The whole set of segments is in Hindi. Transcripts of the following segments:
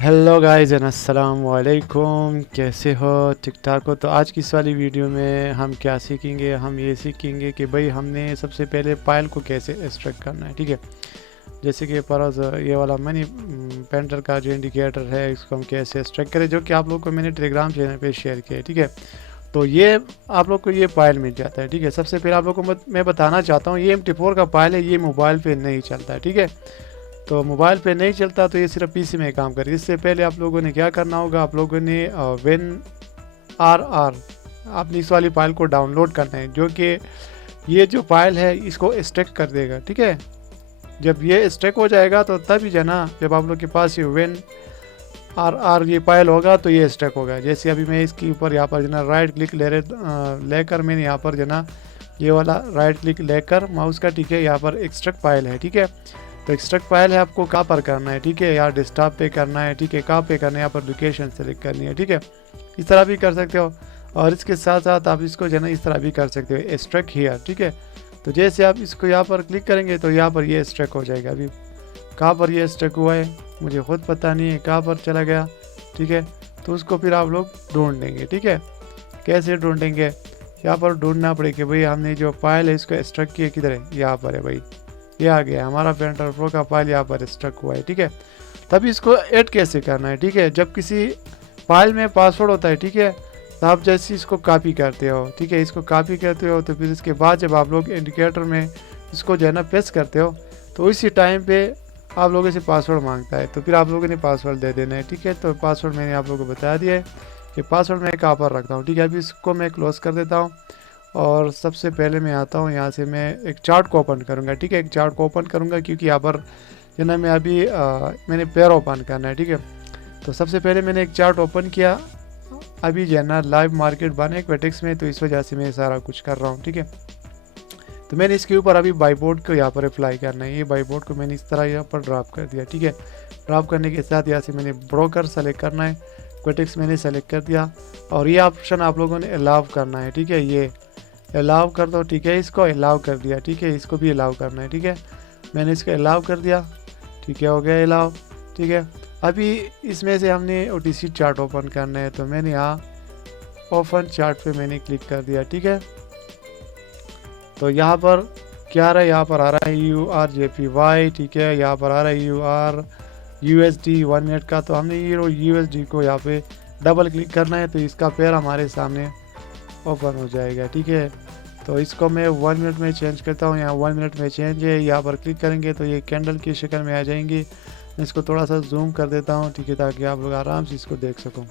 हेलो गाइस एंड अस्सलाम वालेकुम। कैसे हो? ठीक ठाक हो? तो आज की इस वाली वीडियो में हम क्या सीखेंगे? हम ये सीखेंगे कि भाई हमने सबसे पहले फाइल को कैसे एक्सट्रैक्ट करना है। ठीक है, जैसे कि फराज ये वाला मनी पेंटर का जो इंडिकेटर है इसको हम कैसे एक्सट्रैक्ट करें, जो कि आप लोग को मैंने टेलीग्राम चैनल पे शेयर किया है। ठीक है, तो ये आप लोग को ये फाइल मिल जाता है। ठीक है, सबसे पहले आप लोग को मैं बताना चाहता हूँ ये MT4 का फाइल है, ये मोबाइल पे नहीं चलता है। ठीक है, तो मोबाइल पे नहीं चलता तो ये सिर्फ पीसी में काम करे। इससे पहले आप लोगों ने क्या करना होगा, आप लोगों ने वेन आर आर अपनी इस वाली फाइल को डाउनलोड करना है, जो कि ये जो फाइल है इसको स्टैक कर देगा। ठीक है, जब ये स्टैक हो जाएगा तो तभी जो ना, जब आप लोग के पास ये वेन आर आर ये फाइल होगा तो ये स्टैक होगा। जैसे अभी मैं इसके ऊपर यहाँ पर जना राइट क्लिक लेकर मैंने यहाँ पर जना ये वाला राइट क्लिक लेकर माउस का, ठीक है, यहाँ पर एक्सट्रैक्ट फाइल है। ठीक है, तो एक्सट्रैक्ट फाइल है, आपको कहाँ पर करना है? ठीक है, यहाँ डेस्कटॉप पे करना है। ठीक है, कहाँ पे करना है? यहाँ पर लोकेशन सेलेक्ट करनी है। ठीक है, इस तरह भी कर सकते हो, और इसके साथ साथ आप इसको जो है ना इस तरह भी कर सकते हो, एक्सट्रैक्ट हियर। ठीक है, तो जैसे आप इसको यहाँ पर क्लिक करेंगे तो यहाँ पर ये एक्सट्रैक्ट हो जाएगा। अभी कहाँ पर ये एक्सट्रैक्ट हुआ है मुझे खुद पता नहीं है, कहाँ पर चला गया। ठीक है, तो उसको फिर आप लोग ढूंढ लेंगे। ठीक है, कैसे ढूंढेंगे? यहाँ पर ढूंढना पड़ेगा कि भाई हमने जो फाइल है इसको एक्सट्रैक्ट किया किधर है। यहाँ पर है भाई, ये आ गया हमारा पेंटर प्रो का फाइल, यहाँ पर स्टक हुआ है। ठीक है, तभी इसको ऐड कैसे करना है? ठीक है, जब किसी फाइल में पासवर्ड होता है, ठीक है, तो आप जैसे इसको कॉपी करते हो, ठीक है, इसको कॉपी करते हो तो फिर इसके बाद जब आप लोग इंडिकेटर में इसको जो है ना पेस्ट करते हो तो इसी टाइम पे आप लोगों से पासवर्ड मांगता है, तो फिर आप लोगों ने पासवर्ड दे देना है। ठीक है, तो पासवर्ड मैंने आप लोगों को बता दिया है कि पासवर्ड मैं कहाँ पर रखता हूँ। ठीक है, अभी इसको मैं क्लोज कर देता हूँ और सबसे पहले मैं आता हूँ यहाँ से, मैं एक चार्ट को ओपन करूँगा। ठीक है, एक चार्ट को ओपन करूँगा क्योंकि यहाँ पर जो ना मैं अभी मैंने पैर ओपन करना है। ठीक है, तो सबसे पहले मैंने एक चार्ट ओपन किया, अभी जो है ना लाइव मार्केट बने एक वेटेक्स में, तो इस वजह से मैं सारा कुछ कर रहा हूँ। ठीक है, तो मैंने इसके ऊपर अभी बाईबोर्ड को यहाँ पर अप्लाई करना है। ये बाईबोर्ड को मैंने इस तरह यहाँ पर ड्रॉप कर दिया। ठीक है, ड्रॉप करने के साथ यहाँ से मैंने ब्रोकर सेलेक्ट करना है, क्वेटेक्स मैंने सेलेक्ट कर दिया, और ये ऑप्शन आप लोगों ने अलाउ करना है। ठीक है, ये अलाउ कर दो। ठीक है, इसको अलाउ कर दिया। ठीक है, इसको भी अलाउ करना है। ठीक है, मैंने इसको अलाउ कर दिया। ठीक है, हो गया अलाउ। ठीक है, अभी इसमें से हमने OTC चार्ट ओपन करना है, तो मैंने यहाँ ओपन चार्ट पे मैंने क्लिक कर दिया। ठीक है, तो यहाँ पर क्या आ रहा है? यहाँ पर आ रहा है URJPY। ठीक है, यहाँ पर आ रहा है USD 1 मिनट का, तो हमने ये USD को यहाँ पे डबल क्लिक करना है, तो इसका पेयर हमारे सामने ओपन हो जाएगा। ठीक है, तो इसको मैं 1 मिनट में चेंज करता हूँ। यहाँ 1 मिनट में चेंज है, यहाँ पर क्लिक करेंगे तो ये कैंडल की शक्ल में आ जाएंगी। मैं इसको थोड़ा सा जूम कर देता हूँ, ठीक है, ताकि आप लोग आराम से इसको देख सको।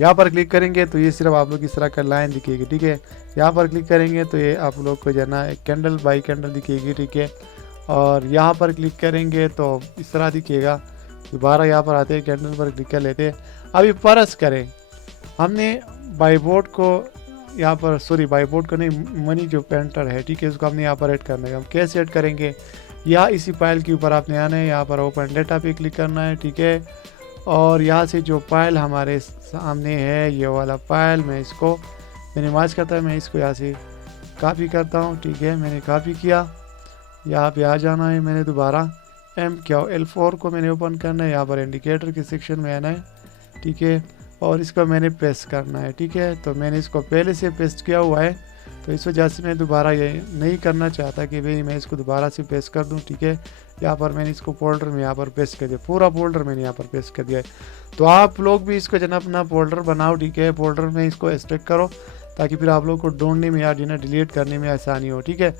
यहाँ पर क्लिक करेंगे तो ये सिर्फ आप लोग इस तरह का लाइन दिखेगी। ठीक है, यहाँ पर क्लिक करेंगे तो ये आप लोग को जो है ना कैंडल बाई कैंडल दिखेगी। ठीक है, और यहाँ पर क्लिक करेंगे तो इस तरह दिखेगा। दोबारा यहाँ पर आते हैं, कैंडल पर क्लिक कर लेते हैं। अभी फर्ज करें हमने बाईबोर्ड को यहाँ पर, सॉरी बाईबोर्ड को नहीं, मनी जो पेंटर है, ठीक है, उसको हमने यहाँ पर ऐड करना है। हम कैसे ऐड करेंगे? या इसी फाइल के ऊपर आपने आना है, यहाँ पर ओपन डेटा पे क्लिक करना है। ठीक है, और यहाँ से जो फाइल हमारे सामने है ये वाला फाइल, मैं इसको मिनिमाइज करता है, मैं इसको यहाँ से कॉपी करता हूँ। ठीक है, मैंने कॉपी किया, यहाँ पे आ जाना है, मैंने दोबारा L4 को मैंने ओपन करना है, यहाँ पर इंडिकेटर के सेक्शन में आना है। ठीक है, और इसको मैंने पेस्ट करना है। ठीक है, तो मैंने इसको पहले से पेस्ट किया हुआ है, तो इस वजह से मैं दोबारा ये नहीं करना चाहता कि भाई मैं इसको दोबारा से पेस्ट कर दूं। ठीक है, यहाँ पर मैंने इसको फोल्डर में यहाँ पर पेस्ट कर दिया, पूरा फोल्डर मैंने यहाँ पर पेस्ट कर दिया है। तो आप लोग भी इसको जना अपना फोल्डर बनाओ। ठीक है, फोल्डर में इसको एक्सट्रैक्ट करो ताकि फिर आप लोग को ढूंढने में या जिन्हें डिलीट करने में आसानी हो। ठीक है,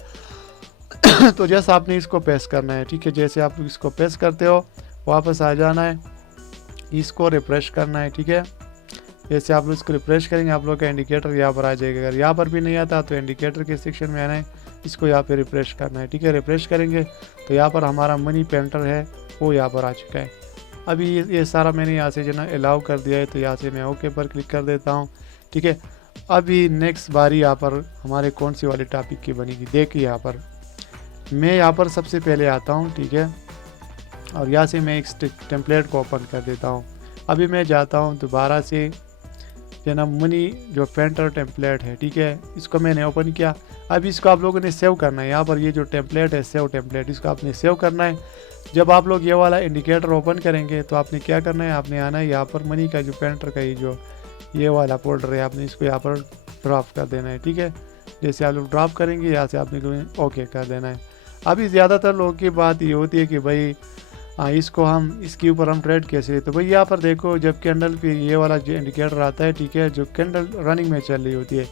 तो जैसे आपने इसको पेस्ट करना है। ठीक है, जैसे आप इसको पेस्ट करते हो वापस आ जाना है, इसको रिफ्रेश करना है। ठीक है, जैसे आप लोग इसको रिफ्रेश करेंगे आप लोग का इंडिकेटर यहाँ पर आ जाएगा। अगर यहाँ पर भी नहीं आता तो इंडिकेटर के सेक्शन में आना है, इसको यहाँ पे रिफ्रेश करना है। ठीक है, रिफ्रेश करेंगे तो यहाँ पर हमारा मनी पेंटर है वो यहाँ पर आ चुका है। अभी ये सारा मैंने यहाँ से जो ना अलाउ कर दिया है, तो यहाँ से मैं ओके पर क्लिक कर देता हूँ। ठीक है, अभी नेक्स्ट बारी यहाँ पर हमारे कौन सी वाली टॉपिक की बनेगी देखिए। यहाँ पर मैं यहाँ पर सबसे पहले आता हूँ। ठीक है, और यहाँ से मैं एक टेम्पलेट को ओपन कर देता हूँ। अभी मैं जाता हूँ दोबारा से जो है ना मनी जो पेंटर टेम्पलेट है, ठीक है, इसको मैंने ओपन किया। अब इसको आप लोगों ने सेव करना है। यहाँ पर ये जो टेम्पलेट है सेव टेम्पलेट, इसको आपने सेव करना है। जब आप लोग ये वाला इंडिकेटर ओपन करेंगे तो आपने क्या करना है, आपने आना है यहाँ पर मनी का जो पेंटर का ये वाला फोल्डर है, आपने इसको यहाँ पर ड्रॉप कर देना है, ठीक है। जैसे आप लोग ड्रॉप करेंगे यहाँ से आपने ओके कर देना है। अभी ज़्यादातर लोगों की बात ये होती है कि भाई इसको इसके ऊपर हम ट्रेड कैसे, तो भाई यहाँ पर देखो जब कैंडल पे ये वाला जो इंडिकेटर आता है, ठीक है, जो कैंडल रनिंग में चल रही होती है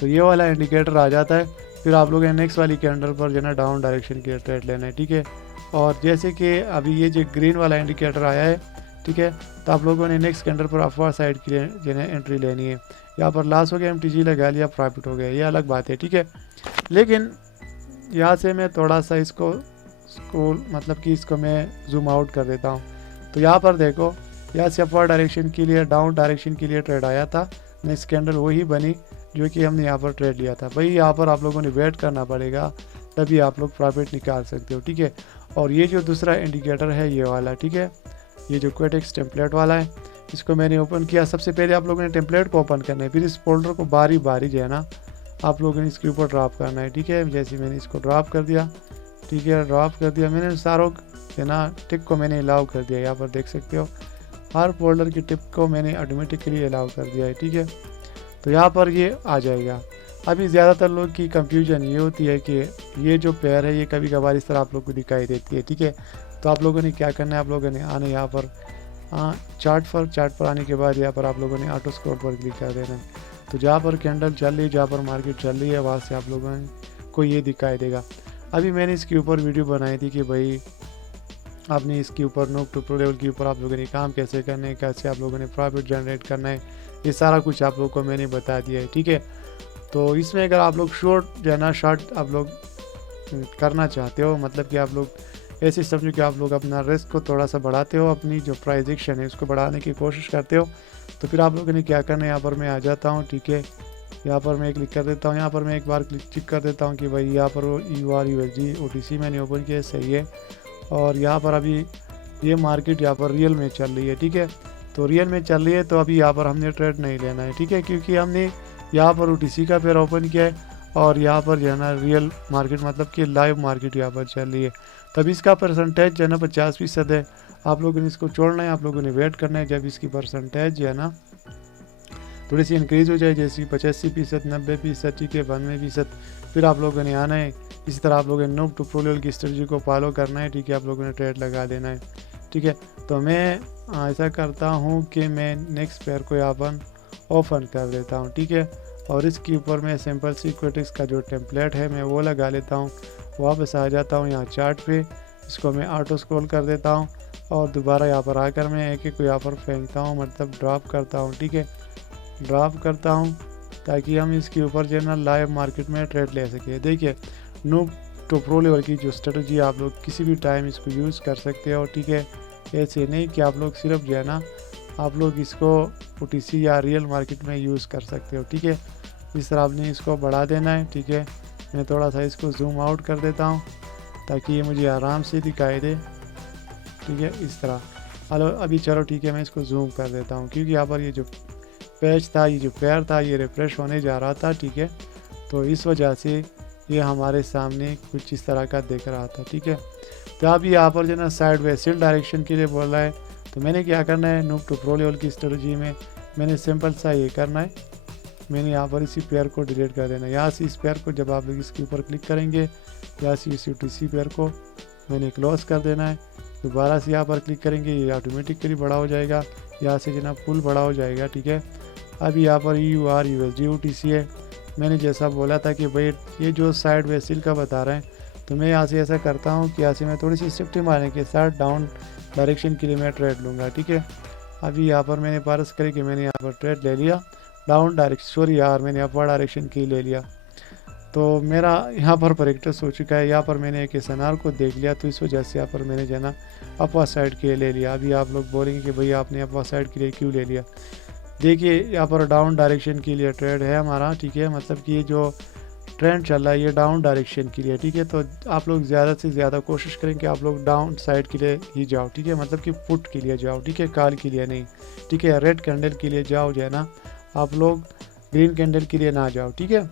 तो ये वाला इंडिकेटर आ जाता है। फिर आप लोगों ने नेक्स्ट वाली कैंडल पर जो है ना डाउन डायरेक्शन के ट्रेड लेना है, ठीक है। और जैसे कि अभी ये जो ग्रीन वाला इंडिकेटर आया है, ठीक है, तो आप लोगों ने नेक्स्ट कैंडल पर अफवाह साइड के लिए जो है एंट्री लेनी है। यहाँ पर लॉस हो गया, MTG लगा लिया, प्रॉफिट हो गया, ये अलग बात है, ठीक है। लेकिन यहाँ से मैं थोड़ा सा इसको मतलब कि इसको मैं जूम आउट कर देता हूँ। तो यहाँ पर देखो यहाँ से अफवाह डायरेक्शन के लिए डाउन डायरेक्शन के लिए ट्रेड आया था, नेक्स्ट कैंडल वही बनी जो कि हमने यहाँ पर ट्रेड लिया था। भाई यहाँ पर आप लोगों ने वेट करना पड़ेगा, तभी आप लोग प्रॉफिट निकाल सकते हो, ठीक है। और ये जो दूसरा इंडिकेटर है ये वाला, ठीक है, ये जो क्वेटेक्स टेम्पलेट वाला है, इसको मैंने ओपन किया। सबसे पहले आप लोगों ने टेम्पलेट को ओपन करना है, फिर इस फोल्डर को बारी बारी जो है ना आप लोगों ने इसके ऊपर ड्रॉप करना है, ठीक है। जैसे मैंने इसको ड्रॉप कर दिया, ठीक है, ड्रॉप कर दिया मैंने, सारों है ना टिक को मैंने अलाउ कर दिया। यहाँ पर देख सकते हो हर फोल्डर की टिप को मैंने ऑटोमेटिकली अलाउ कर दिया है, ठीक है। तो यहाँ पर ये आ जाएगा। अभी ज़्यादातर लोग की कंफ्यूजन ये होती है कि ये जो पेयर है ये कभी कभार इस तरह आप लोग को दिखाई देती है, ठीक है। तो आप लोगों ने क्या करना है, आप लोगों ने आना यहाँ पर चार्ट पर आने के बाद यहाँ पर आप लोगों ने ऑटो स्कोर पर क्लिक कर देना है। तो जहाँ पर कैंडल चल रही है, जहाँ पर मार्केट चल रही है, वहाँ से आप लोगों को ये दिखाई देगा। अभी मैंने इसके ऊपर वीडियो बनाई थी कि भाई आपने इसके ऊपर नोक टू प्रो लेवल के ऊपर आप लोगों ने काम कैसे करना है, कैसे आप लोगों ने प्रॉफिट जनरेट करना है, ये सारा कुछ आप लोग को मैंने बता दिया है, ठीक है। तो इसमें अगर आप लोग शॉर्ट आप लोग करना चाहते हो, मतलब कि आप लोग ऐसे समझो कि आप लोग अपना रिस्क को थोड़ा सा बढ़ाते हो, अपनी जो प्राइस एक्शन है उसको बढ़ाने की कोशिश करते हो, तो फिर आप लोगों ने क्या करना है, यहाँ पर मैं आ जाता हूँ, ठीक है। यहाँ पर मैं क्लिक कर देता हूँ, यहाँ पर मैं एक बार क्लिक कर देता हूँ कि भाई यहाँ पर USD OTC मैंने ओपन किया, सही है। और यहाँ पर अभी ये मार्केट यहाँ पर रियल में चल रही है, ठीक है। तो रियल में चल रही है तो अभी यहाँ पर हमने ट्रेड नहीं लेना है, ठीक है, क्योंकि हमने यहाँ पर OTC का पेयर ओपन किया है और यहाँ पर जो है ना रियल मार्केट मतलब कि लाइव मार्केट यहाँ पर चल रही है। तब इसका परसेंटेज जो है ना 50% है। आप लोगों ने इसको छोड़ना है, आप लोगों ने वेट करना है जब इसकी परसेंटेज जो है ना थोड़ी सी इंक्रीज़ हो जाए, जैसे 85%, 90%, ठीक है, 92%, फिर आप लोगों ने आना है। इसी तरह आप लोगों ने नोक टू प्रो लेवल की स्ट्रेटजी को फॉलो करना है, ठीक है, आप लोगों ने ट्रेड लगा देना है, ठीक है। तो मैं ऐसा करता हूँ कि मैं नेक्स्ट पेयर को यहाँ पर ओपन कर देता हूँ, ठीक है। और इसके ऊपर मैं सिंपल सिक्वेटिक्स का जो टेम्पलेट है मैं वो लगा लेता हूँ। वापस आ जाता हूँ यहाँ चार्ट पे, इसको मैं ऑटो स्क्रॉल कर देता हूँ और दोबारा यहाँ पर आकर मैं एक को यहाँ पर फेंकता हूँ, मतलब ड्रॉप करता हूँ, ठीक है, ड्रॉप करता हूँ ताकि हम इसके ऊपर जो है ना लाइव मार्केट में ट्रेड ले सके। देखिए नोक टू प्रो लेवल की जो स्ट्रेटजी आप लोग किसी भी टाइम इसको यूज़ कर सकते हो, ठीक है। ऐसे नहीं कि आप लोग सिर्फ जो है ना आप लोग इसको OTC या रियल मार्केट में यूज़ कर सकते हो, ठीक है। इस तरह आपने इसको बढ़ा देना है, ठीक है। मैं थोड़ा सा इसको जूम आउट कर देता हूँ ताकि ये मुझे आराम से दिखाई दे, ठीक है, इस तरह। हेलो अभी चलो ठीक है, मैं इसको जूम कर देता हूँ क्योंकि यहाँ पर ये जो पेज था, ये जो पेयर था, ये रिफ्रेश होने जा रहा था, ठीक है। तो इस वजह से ये हमारे सामने कुछ इस तरह का दिख रहा था, ठीक है। तो अब यहाँ पर जो ना साइड वे सेल डायरेक्शन के लिए बोल रहा है, तो मैंने क्या करना है, नोक टू प्रो लेवल की स्ट्रेटजी में मैंने सिंपल सा ये करना है, मैंने यहाँ पर इसी पेयर को डिलीट कर देना है। यहाँ से इस पेयर को जब आप लोग इसके ऊपर क्लिक करेंगे, यहाँ से इस OTC पेयर को मैंने क्लोज कर देना है। दोबारा से यहाँ पर क्लिक करेंगे, ये ऑटोमेटिकली बड़ा हो जाएगा, यहाँ से जना फुल बड़ा हो जाएगा, ठीक है। अभी यहाँ पर USD OTC है, मैंने जैसा बोला था कि भाई ये जो साइड वे सेल का बता रहे हैं, तो मैं यहाँ से ऐसा करता हूँ कि यहाँ से मैं थोड़ी सी शिफ्ट मारने के साथ डाउन डायरेक्शन के लिए मैं ट्रेड लूँगा, ठीक है। अभी यहाँ पर मैंने पारस करे कि मैंने यहाँ पर ट्रेड ले लिया डाउन डायरेक्शन, सॉरी यार मैंने अपर डायरेक्शन के लिए ले लिया, तो मेरा यहाँ पर प्रैक्टिस हो चुका है। यहाँ पर मैंने एक SNR को देख लिया, तो इस वजह से यहाँ पर मैंने जो है ना अपर साइड के लिए ले लिया। अभी आप लोग बोलेंगे कि भैया आपने अपर साइड के लिए क्यों ले लिया। देखिए यहाँ पर डाउन डायरेक्शन के लिए ट्रेड है हमारा, ठीक है, मतलब कि ये जो ट्रेंड चल रहा है ये डाउन डायरेक्शन के लिए, ठीक है। तो आप लोग ज़्यादा से ज़्यादा कोशिश करें कि आप लोग डाउन साइड के लिए ही जाओ, ठीक है, मतलब कि पुट के लिए जाओ, ठीक है, कॉल के लिए नहीं, ठीक है। रेड कैंडल के लिए जाओ जो है ना आप लोग ग्रीन कैंडल के लिए ना जाओ, ठीक है।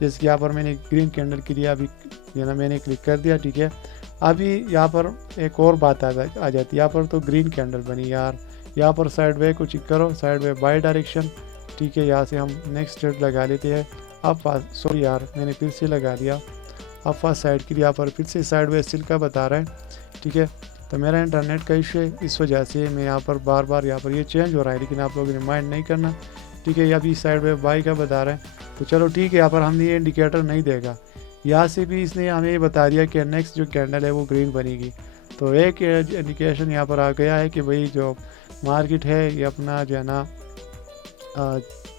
जैसे कि यहाँ पर मैंने ग्रीन कैंडल के लिए अभी मैंने क्लिक कर दिया, ठीक है। अभी यहाँ पर एक और बात आ जाती है, यहाँ पर तो ग्रीन कैंडल बनी यार। यहाँ पर साइड वे को चेक करो, साइड वे बाई डायरेक्शन, ठीक है। यहाँ से हम नेक्स्ट ट्रेड लगा लेते हैं। अब सॉरी यार, मैंने फिर से लगा लिया। अब फर्स्ट साइड के लिए यहाँ पर फिर से साइड वे सिल का बता रहा है, ठीक है। तो मेरा इंटरनेट का इशू है, इस वजह से मैं यहाँ पर बार बार यहाँ पर ये चेंज हो रहा है, लेकिन आप लोगों ने माइंड नहीं करना, ठीक है। अभी साइड वे बाई का बता रहा है, तो चलो ठीक है। यहाँ पर हमने ये इंडिकेटर नहीं देगा, यहाँ से भी इसने हमें ये बता दिया कि नेक्स्ट जो कैंडल है वो ग्रीन बनेगी। तो एक इंडिकेशन यहाँ पर आ गया है कि भाई जो मार्केट है ये अपना जो है ना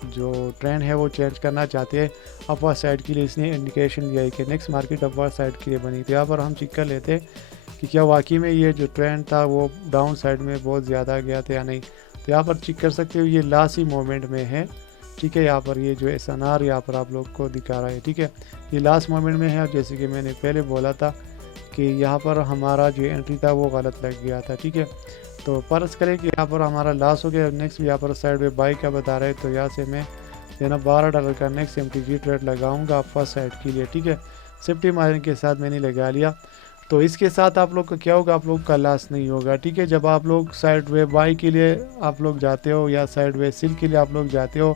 जो ट्रेंड है वो चेंज करना चाहते हैं अपवर्ड साइड के लिए। इसने इंडिकेशन दिया है कि नेक्स्ट मार्केट अपवर्ड साइड के लिए बनी। तो यहाँ पर हम चेक कर लेते हैं कि क्या वाकई में ये जो ट्रेंड था वो डाउन साइड में बहुत ज़्यादा गया था या नहीं। तो यहाँ पर चेक कर सकते हो, ये लास्ट ही मोमेंट में है, ठीक है। यहाँ पर ये जो SNR यहाँ पर आप लोग को दिखा रहा है, ठीक है। ये लास्ट मोमेंट में है। जैसे कि मैंने पहले बोला था कि यहाँ पर हमारा जो एंट्री था वो गलत लग गया था, ठीक है। तो फर्ज करें कि यहाँ पर हमारा लॉस हो गया। नेक्स्ट यहाँ पर साइड में बाई का बता रहे हैं, तो यहाँ से मैं जो है ना $12 का नेक्स्ट MTG ट्रेड लगाऊंगा फर्स्ट साइड के लिए, ठीक है। सेफ्टी मार्जिन के साथ मैंने लगा लिया। तो इसके साथ आप लोग का क्या होगा, आप लोग का लॉस नहीं होगा, ठीक है। जब आप लोग साइड वे बाई के लिए आप लोग जाते हो या साइड वे सेल के लिए आप लोग जाते हो,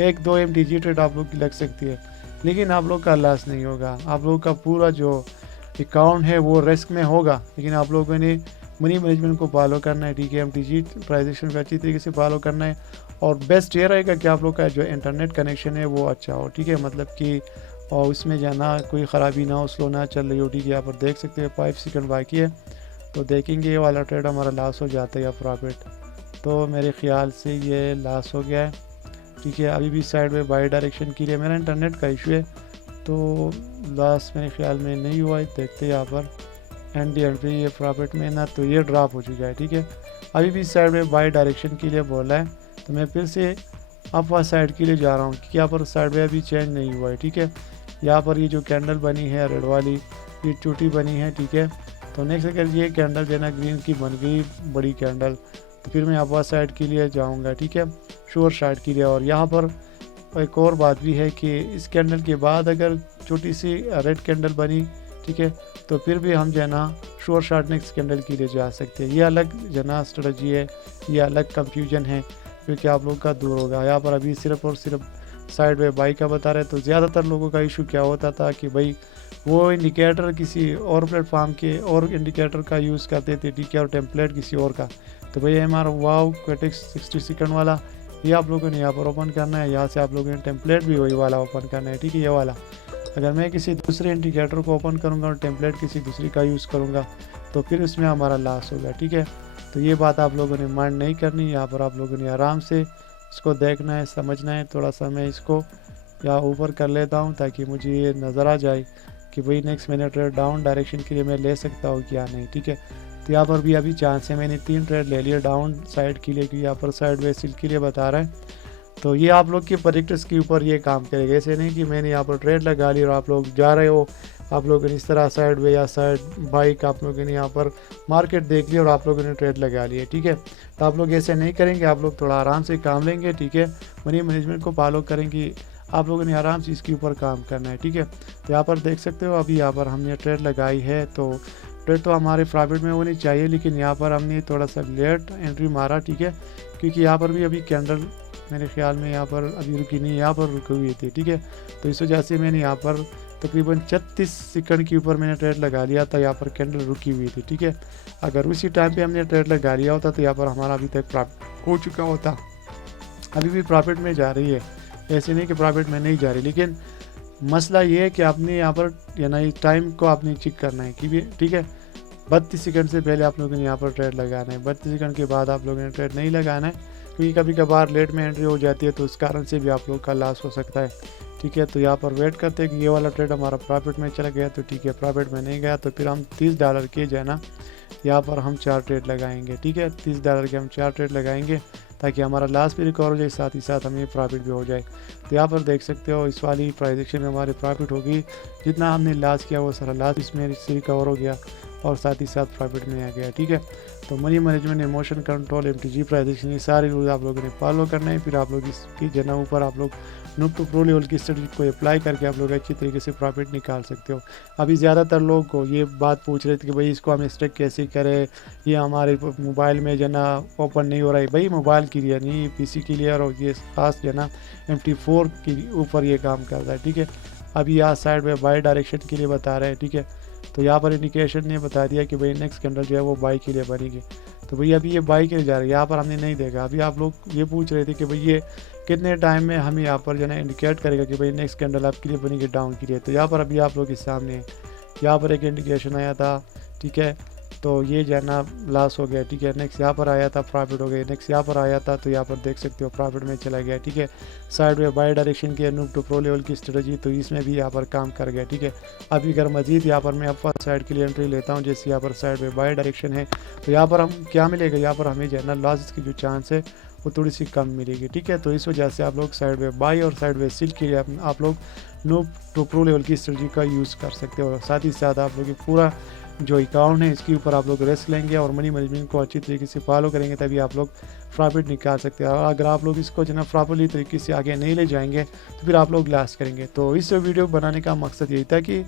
1-2 MTG ट्रेड आप लोग की लग सकती है, लेकिन आप लोग का लॉस नहीं होगा। आप लोग का पूरा जो अकाउंट है वो रिस्क में होगा, लेकिन आप लोगों ने मनी मैनेजमेंट को फॉलो करना है, ठीक है। MTG प्राइजेशन को अच्छी तरीके से फॉलो करना है, और बेस्ट ये रहेगा कि आप लोग का जो इंटरनेट कनेक्शन है वो अच्छा हो, ठीक है। मतलब कि और उसमें जाना कोई ख़राबी ना हो, स्लो ना चल रही हो, ठीक है। यहाँ पर देख सकते हो 5 सेकंड बाकी है, तो देखेंगे ये वाला ट्रेड हमारा लॉस हो जाता है या प्रॉफिट। तो मेरे ख्याल से ये लॉस हो गया है, ठीक है। अभी भी साइड में बाई डायरेक्शन के लिए मेरा इंटरनेट का इशू है, तो लॉस मेरे ख्याल में नहीं हुआ है। देखते हैं यहाँ पर एंट्री ये प्रॉफिट में ना, तो ये ड्रॉप हो चुका है, ठीक है। अभी भी साइड में बाई डायरेक्शन के लिए बोला है, तो मैं फिर से अपवर्ड साइड के लिए जा रहा हूँ, क्योंकि यहाँ पर साइड में अभी चेंज नहीं हुआ है, ठीक है। यहाँ पर ये जो कैंडल बनी है रेड वाली, ये चोटी बनी है, ठीक है। तो नेक्स्ट अगर ये कैंडल जो है ना ग्रीन की बन गई बड़ी कैंडल, तो फिर मैं अपवर्ड साइड के लिए जाऊँगा, ठीक है, शोर साइड के लिए। और यहाँ पर एक और बात भी है कि इस कैंडल के बाद अगर छोटी सी रेड कैंडल बनी, ठीक है, तो फिर भी हम जो है ना शोर शॉर्ट नेक्स्ट कैंडल के लिए जा सकते हैं। ये अलग जो है ना स्ट्रेटजी है, ये अलग कंफ्यूजन है, क्योंकि आप लोग का दूर होगा। यहाँ पर अभी सिर्फ और सिर्फ साइड में बाई का बता रहे, तो ज़्यादातर लोगों का इशू क्या होता था कि भाई वो इंडिकेटर किसी और प्लेटफॉर्म के और इंडिकेटर का यूज़ करते थे, ठीक है, और टेम्पलेट किसी और का। तो भाई हमारा वाव क्वेटिक्स 60 सेकंड वाला ये आप लोगों ने यहाँ पर ओपन करना है, यहाँ से आप लोगों ने टेम्पलेट भी वही वाला ओपन करना है, ठीक है, ये वाला। अगर मैं किसी दूसरे इंडिकेटर को ओपन करूँगा और टेम्पलेट किसी दूसरी का यूज़ करूँगा, तो फिर उसमें हमारा लॉस होगा, ठीक है। तो ये बात आप लोगों ने माइंड नहीं करनी। यहाँ पर आप लोगों ने आराम से इसको देखना है, समझना है। थोड़ा सा मैं इसको या ऊपर कर लेता हूँ ताकि मुझे ये नज़र आ जाए कि भाई नेक्स्ट मैंने ट्रेड डाउन डायरेक्शन के लिए मैं ले सकता हूँ क्या नहीं, ठीक है। तो यहाँ पर भी अभी चांस है, मैंने 3 ट्रेड ले लिए डाउन साइड के लिए, क्योंकि यहाँ पर साइड वे सेल के लिए बता रहा है। तो ये आप लोग के प्रेडिक्टर्स के ऊपर ये काम करेगा। ऐसे नहीं कि मैंने यहाँ पर ट्रेड लगा ली और आप लोग जा रहे हो, आप लोगों ने इस तरह साइड वे या साइड बाइक आप लोगों ने यहाँ पर मार्केट देख ली और आप लोगों ने ट्रेड लगा लिए, ठीक है। तो आप लोग ऐसे नहीं करेंगे, आप लोग थोड़ा आराम से काम लेंगे, ठीक है। मनी मैनेजमेंट को फॉलो करेंगे, आप लोगों ने आराम से इसके ऊपर काम करना है, ठीक है। तो यहाँ पर देख सकते हो अभी यहाँ पर हमने ट्रेड लगाई है, तो ट्रेड तो हमारे प्रॉफिट में होनी चाहिए, लेकिन यहाँ पर हमने थोड़ा सा लेट एंट्री मारा, ठीक है, क्योंकि यहाँ पर भी अभी कैंडल मेरे ख्याल में यहाँ पर अभी रुकी नहीं, यहाँ पर रुकी हुई थी, ठीक है। तो इस वजह से मैंने यहाँ पर तकरीबन 36 सेकंड के ऊपर मैंने ट्रेड लगा लिया था, यहाँ पर कैंडल रुकी हुई थी, ठीक है। अगर उसी टाइम पे हमने ट्रेड लगा लिया होता तो यहाँ पर हमारा अभी तक प्रॉफिट हो चुका होता। अभी भी प्रॉफिट में जा रही है, ऐसे नहीं कि प्रॉफिट में नहीं जा रही, लेकिन मसला ये है कि आपने यहाँ पर या ना टाइम को आपने चेक करना है कि भी, ठीक है, 32 सेकंड से पहले आप लोगों ने यहाँ पर ट्रेड लगाना है, 32 सेकंड के बाद आप लोगों ने ट्रेड नहीं लगाना है, क्योंकि कभी कभार लेट में एंट्री हो जाती है, तो उस कारण से भी आप लोग का लॉस हो सकता है, ठीक है। तो यहाँ पर वेट करते हैं कि ये वाला ट्रेड हमारा प्रॉफिट में चला गया, तो ठीक है, प्रॉफिट में नहीं गया तो फिर हम $30 के जो है ना यहाँ पर हम 4 ट्रेड लगाएंगे, ठीक है। $30 के हम 4 ट्रेड लगाएंगे ताकि हमारा लॉस भी रिकवर हो जाए, साथ ही साथ हमें प्रॉफिट भी हो जाए। तो यहाँ पर देख सकते हो इस वाली प्राइस एक्शन में हमारे प्रॉफिट होगी, जितना हमने लॉस किया वो सारा लॉस इसमें रिकवर हो गया। और साथ ही साथ प्रॉफिट में आ गया, ठीक है। तो money management, emotion control, MTG price action, ये सारे रूल आप लोगों ने फॉलो करना है। फिर आप लोग इसकी जना ऊपर आप लोग नूब टू प्रो लेवल की स्ट्रेटजी को अप्लाई करके आप लोग अच्छी तरीके से प्रॉफिट निकाल सकते हो। अभी ज़्यादातर लोग को ये बात पूछ रहे थे कि भाई इसको हम स्टक कैसे करें, ये हमारे मोबाइल में जना ओपन नहीं हो रहा है। भाई मोबाइल के लिए नहीं, PC के लिए, और ये खास जना MT4 के ऊपर ये काम करता है, ठीक है। अभी यहाँ साइड में बाई डायरेक्शन के लिए बता रहे हैं, ठीक है। तो यहाँ पर इंडिकेशन ने बता दिया कि भाई नेक्स्ट कैंडल जो है वो बाई के लिए बनेगी। तो भाई अभी ये बाई के लिए जा रही है, यहाँ पर हमने नहीं देखा। अभी आप लोग ये पूछ रहे थे कि भाई ये कितने टाइम में हमें यहाँ पर जो है इंडिकेट करेगा कि भाई नेक्स्ट कैंडल आपके लिए बनेगी डाउन के लिए। तो यहाँ पर अभी आप लोग के सामने यहाँ पर एक इंडिकेशन आया था, ठीक है। तो ये जो है ना लॉस हो गया, ठीक है। नेक्स्ट यहाँ पर आया था प्रॉफिट हो गया, नेक्स्ट यहाँ पर आया था तो यहाँ पर देख सकते हो प्रॉफिट में चला गया, ठीक है। साइड में बाई डायरेक्शन की नूब टू प्रो लेवल की स्ट्रेटजी, तो इसमें भी यहाँ पर काम कर गया, ठीक है। अभी अगर मजीद यहाँ पर मैं अपर साइड के लिए एंट्री लेता हूँ, जैसे यहाँ पर साइड में बाई डायरेक्शन है, तो यहाँ पर हम क्या मिलेगा, यहाँ पर हमें जो है ना लॉस की जो चांस है वो थोड़ी सी कम मिलेगी, ठीक है। तो इस वजह से आप लोग साइड में बाई और साइड में सेल के लिए आप लोग नूब टू प्रो लेवल की स्ट्रेटजी का यूज़ कर सकते हो। साथ ही साथ आप लोग पूरा जो अकाउंट है इसके ऊपर आप लोग रिस्क लेंगे और मनी मैनेजमेंट को अच्छी तरीके से फॉलो करेंगे, तभी आप लोग प्रॉफिट निकाल सकते हैं। और अगर आप लोग इसको जो है ना प्रॉपरली तरीके से आगे नहीं ले जाएंगे तो फिर आप लोग लॉस करेंगे। तो इस वीडियो बनाने का मकसद यही था कि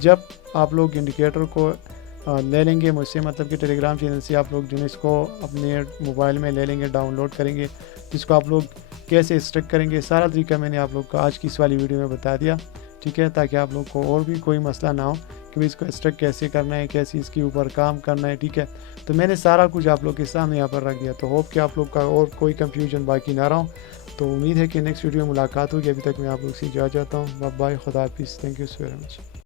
जब आप लोग इंडिकेटर को ले लेंगे मुझसे, मतलब कि टेलीग्राम चैनल से आप लोग जो है इसको अपने मोबाइल में ले लेंगे, डाउनलोड करेंगे, जिसको आप लोग कैसे स्टक करेंगे सारा तरीका मैंने आप लोग को आज की इस वाली वीडियो में बता दिया, ठीक है। ताकि आप लोग को और भी कोई मसला ना हो कि भाई इसको स्टक कैसे करना है, कैसे इसके ऊपर काम करना है, ठीक है। तो मैंने सारा कुछ आप लोग के सामने यहाँ पर रख दिया। तो होप कि आप लोग का और कोई कंफ्यूजन बाकी ना रहा हो। तो उम्मीद है कि नेक्स्ट वीडियो में मुलाकात होगी। अभी तक मैं आप लोग से जा जाता हूँ। बाय बाय, खुदा हाफिज़, thank you so very much.